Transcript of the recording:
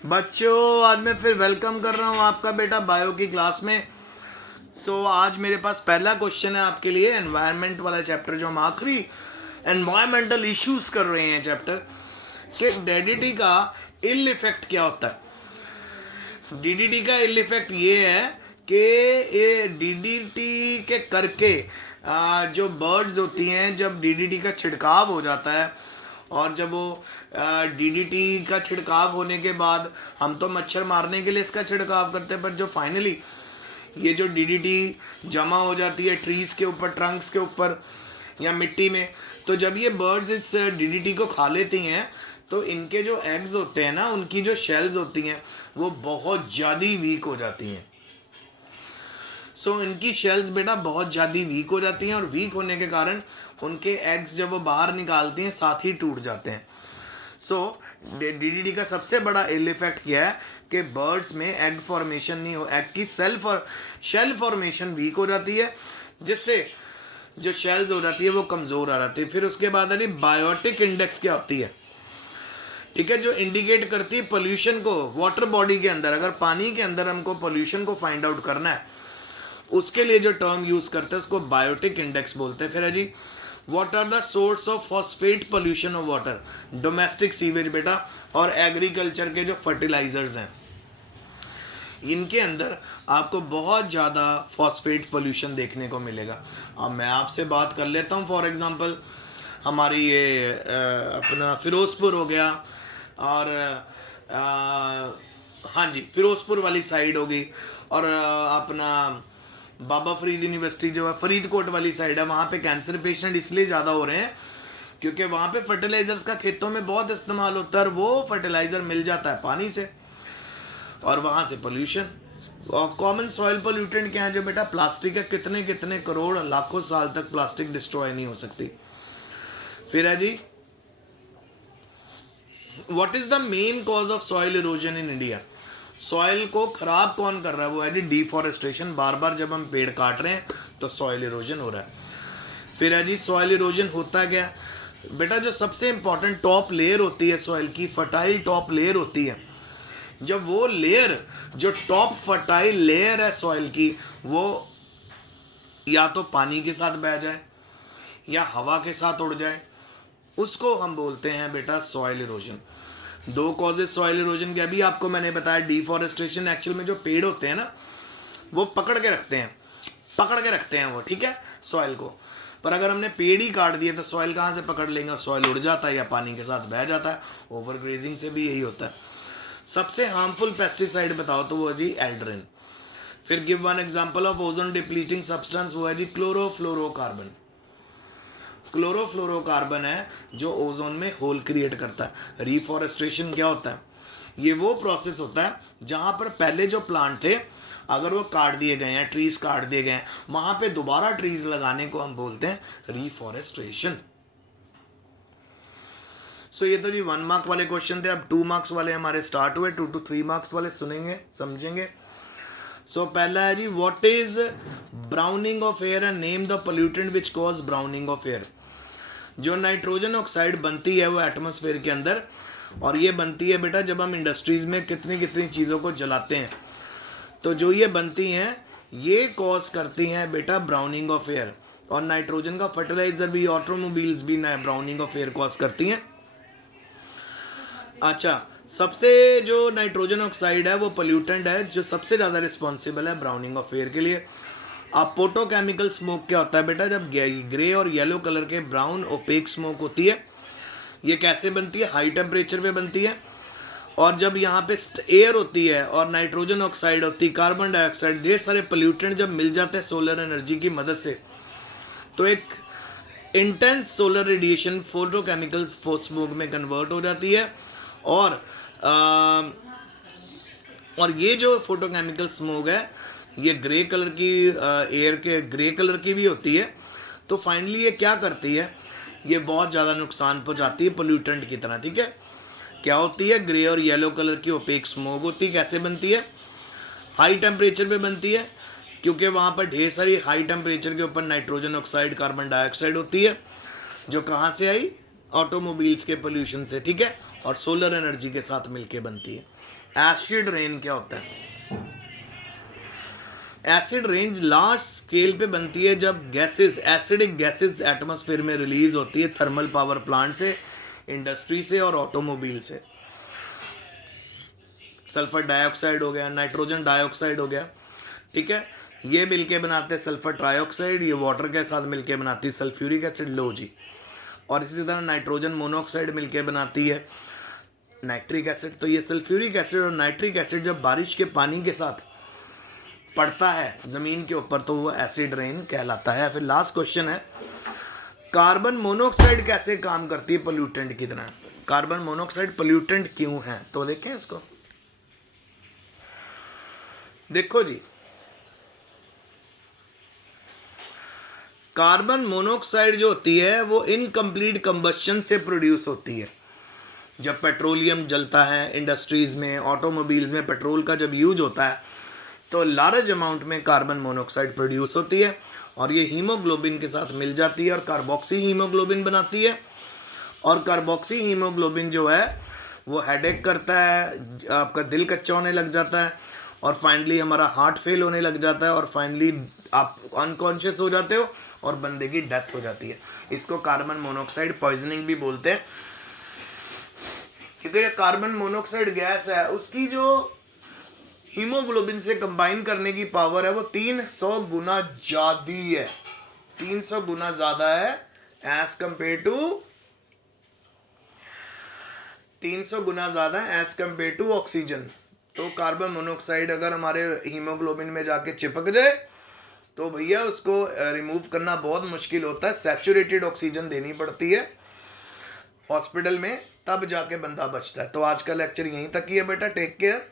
बच्चों, आज मैं फिर वेलकम कर रहा हूँ आपका बेटा बायो की क्लास में। आज मेरे पास पहला क्वेश्चन है आपके लिए, एनवायरनमेंट वाला चैप्टर, जो हम आखिरी एनवायरमेंटल इश्यूज कर रहे हैं चैप्टर कि डीडीटी का इल इफेक्ट क्या होता है। डीडीटी का इल इफेक्ट ये है कि ये डीडीटी के करके जो बर्ड्स होती हैं, जब डीडीटी का छिड़काव हो जाता है और जब वो डीडीटी का छिड़काव होने के बाद हम तो मच्छर मारने के लिए इसका छिड़काव करते हैं, पर जो फाइनली ये जो डीडीटी जमा हो जाती है ट्रीज़ के ऊपर, ट्रंक्स के ऊपर या मिट्टी में, तो जब ये बर्ड्स इस डीडीटी को खा लेती हैं तो इनके जो एग्स होते हैं ना, उनकी जो शेल्स होती हैं वो बहुत ज़्यादा वीक हो जाती हैं। इनकी शेल्स बेटा बहुत ज़्यादा वीक हो जाती हैं और वीक होने के कारण उनके एग्स जब वो बाहर निकालती हैं साथ ही टूट जाते हैं। डीडीटी का सबसे बड़ा इल इफेक्ट क्या है कि बर्ड्स में एग फॉर्मेशन नहीं हो, एग की शेल फॉर्मेशन वीक हो जाती है, जिससे जो शेल्स हो जाती है वो कमज़ोर आ जाती है। फिर उसके बाद अभी बायोटिक इंडेक्स क्या होती है, ठीक है, जो इंडिकेट करती है पोल्यूशन को वाटर बॉडी के अंदर। अगर पानी के अंदर हमको पोल्यूशन को फाइंड आउट करना है, उसके लिए जो टर्म यूज़ करते हैं उसको बायोटिक इंडेक्स बोलते हैं। फिर है जी, what are the source of phosphate pollution of water, domestic sewage बेटा, और एग्रीकल्चर के जो फर्टिलाइजर्स हैं, इनके अंदर आपको बहुत ज़्यादा फॉस्फेट पोल्यूशन देखने को मिलेगा। अब मैं आपसे बात कर लेता हूँ, फॉर एग्जांपल हमारी ये अपना फिरोज़पुर हो गया, और हाँ जी, फिरोज़पुर वाली साइड होगी, और अपना बाबा फरीद यूनिवर्सिटी जो है फरीदकोट वाली साइड है, वहाँ पे कैंसर पेशेंट इसलिए ज़्यादा हो रहे हैं क्योंकि वहाँ पे फर्टिलाइज़र्स का खेतों में बहुत इस्तेमाल होता है और वो फर्टिलाइज़र मिल जाता है पानी से, और वहाँ से पोल्यूशन। और कॉमन सॉइल पोल्यूटेंट क्या है जो बेटा, प्लास्टिक है। कितने कितने करोड़ लाखों साल तक प्लास्टिक डिस्ट्रॉय नहीं हो सकती। फिर है जी, what is the main cause of soil erosion in India. Soil को ख़राब कौन कर रहा है, वो है जी डिफॉरेस्टेशन। बार बार जब हम पेड़ काट रहे हैं तो सॉइल इरोजन हो रहा है। फिर है जी, सॉइल इरोजन होता क्या बेटा, जो सबसे इंपॉर्टेंट टॉप लेयर होती है सॉइल की, फर्टाइल टॉप लेयर होती है, जब वो लेयर, जो टॉप फर्टाइल लेयर है सॉइल की, वो या तो पानी के साथ बह जाए या हवा के साथ उड़ जाए, उसको हम बोलते हैं बेटा सॉइल इरोजन। दो कॉजेज सॉइल इरोजन के अभी आपको मैंने बताया। डिफॉरेस्टेशन, एक्चुअल में जो पेड़ होते हैं ना, वो पकड़ के रखते हैं वो, ठीक है, सॉइल को। पर अगर हमने पेड़ ही काट दिए तो सॉइल कहाँ से पकड़ लेंगे, और सॉइल उड़ जाता है या पानी के साथ बह जाता है। ओवर ग्रेजिंग से भी यही होता है। सबसे हार्मफुल पेस्टिसाइड बताओ तो वो है जी एल्ड्रिन। फिर give one example of ozone depleting substance, वो है जी क्लोरोफ्लोरोकार्बन। क्लोरोफ्लोरोकार्बन है जो ओजोन में होल क्रिएट करता है। रिफॉरेस्टेशन क्या होता है, ये वो प्रोसेस होता है जहाँ पर पहले जो प्लांट थे अगर वो काट दिए गए हैं, ट्रीज काट दिए गए हैं, वहाँ पे दोबारा ट्रीज लगाने को हम बोलते हैं रिफॉरेस्टेशन। ये तो जी 1 मार्क वाले क्वेश्चन थे। अब 2 मार्क्स वाले हमारे स्टार्ट हुए। 2 to 3 मार्क्स वाले सुनेंगे, समझेंगे। पहला है जी, what is browning of air and name the pollutant which cause browning of air. जो नाइट्रोजन ऑक्साइड बनती है वो एटमॉस्फेयर के अंदर, और ये बनती है बेटा जब हम इंडस्ट्रीज़ में कितनी कितनी चीज़ों को जलाते हैं, तो जो ये बनती हैं ये कॉज करती हैं बेटा ब्राउनिंग ऑफ एयर। और नाइट्रोजन का फर्टिलाइज़र भी, ऑटोमोबाइल्स भी ब्राउनिंग ऑफ एयर कॉज करती हैं। अच्छा, सबसे जो नाइट्रोजन ऑक्साइड है वो पोल्यूटेंट है जो सबसे ज़्यादा रिस्पॉन्सिबल है ब्राउनिंग ऑफ एयर के लिए। अब फोटोकेमिकल स्मोक क्या होता है बेटा, जब ग्रे और येलो कलर के ब्राउन ओपेक स्मोक होती है, ये कैसे बनती है, हाई टेम्परेचर पे बनती है। और जब यहाँ पे एयर होती है और नाइट्रोजन ऑक्साइड होती है, कार्बन डाइऑक्साइड, ढेर सारे पोल्यूटेंट जब मिल जाते हैं सोलर एनर्जी की मदद से, तो एक intense solar radiation photochemical smoke में कन्वर्ट हो जाती है। और ये जो फोटोकेमिकल स्मोक है ये ग्रे कलर की, एयर के ग्रे कलर की भी होती है। तो फाइनली ये क्या करती है, ये बहुत ज़्यादा नुकसान पहुंचाती है पोल्यूटेंट की तरह, ठीक है। क्या होती है, ग्रे और येलो कलर की ओपेक स्मोक होती है। कैसे बनती है, हाई टेम्परेचर पे बनती है, क्योंकि वहाँ पर ढेर सारी हाई टेम्परेचर के ऊपर नाइट्रोजन ऑक्साइड, कार्बन डाइऑक्साइड होती है, जो कहाँ से आई, ऑटोमोबाइल्स के पोल्यूशन से, ठीक है, और सोलर एनर्जी के साथ मिलके बनती है। एसिड रेन क्या होता है? एसिड रेन लार्ज स्केल पे बनती है जब गैसेस, एसिडिक गैसेस एटमॉस्फेयर में रिलीज होती है थर्मल पावर प्लांट से, इंडस्ट्री से और ऑटोमोबाइल से। सल्फर डाइऑक्साइड हो गया, नाइट्रोजन डाइऑक्साइड हो गया, ठीक है, ये मिलके बनाते हैं सल्फर ट्राइऑक्साइड, ये वाटर के साथ मिलके बनाती है सल्फ्यूरिक एसिड, लो जी। और इसी तरह नाइट्रोजन मोनोऑक्साइड मिलके बनाती है नाइट्रिक एसिड। तो ये सल्फ्यूरिक एसिड और नाइट्रिक एसिड जब बारिश के पानी के साथ पड़ता है ज़मीन के ऊपर तो वो एसिड रेन कहलाता है। फिर लास्ट क्वेश्चन है, कार्बन मोनोऑक्साइड कैसे काम करती है पोल्यूटेंट की तरह? कार्बन मोनोऑक्साइड पोल्यूटेंट क्यों है? तो देखें इसको, देखो जी, कार्बन मोनोऑक्साइड जो होती है वो इनकम्प्लीट कंबस्शन से प्रोड्यूस होती है। जब पेट्रोलियम जलता है इंडस्ट्रीज़ में, ऑटोमोबाइल्स में पेट्रोल का जब यूज होता है तो लार्ज अमाउंट में कार्बन मोनोऑक्साइड प्रोड्यूस होती है और ये हीमोग्लोबिन के साथ मिल जाती है और कार्बोक्सी हीमोग्लोबिन बनाती है। और कार्बोक्सी हीमोग्लोबिन जो है वो हेडेक करता है, आपका दिल कच्चा होने लग जाता है और फाइनली हमारा हार्ट फेल होने लग जाता है और फाइनली आप अनकॉन्शियस हो जाते हो और बंदे की डेथ हो जाती है। इसको कार्बन मोनोऑक्साइड पॉइजनिंग भी बोलते हैं, क्योंकि ये कार्बन मोनोऑक्साइड गैस है उसकी जो हीमोग्लोबिन से कंबाइन करने की पावर है वो 300 गुना ज़्यादा है, 300 गुना ज़्यादा है एज कंपेयर टू 300 गुना ज़्यादा है एज कंपेयर टू ऑक्सीजन। तो कार्बन मोनोऑक्साइड अगर हमारे हीमोग्लोबिन में जाके चिपक जाए तो भैया उसको रिमूव करना बहुत मुश्किल होता है, सैचुरेटेड ऑक्सीजन देनी पड़ती है हॉस्पिटल में, तब जाके बंदा बचता है। तो आज का लेक्चर यहीं तक ही है बेटा, टेक केयर।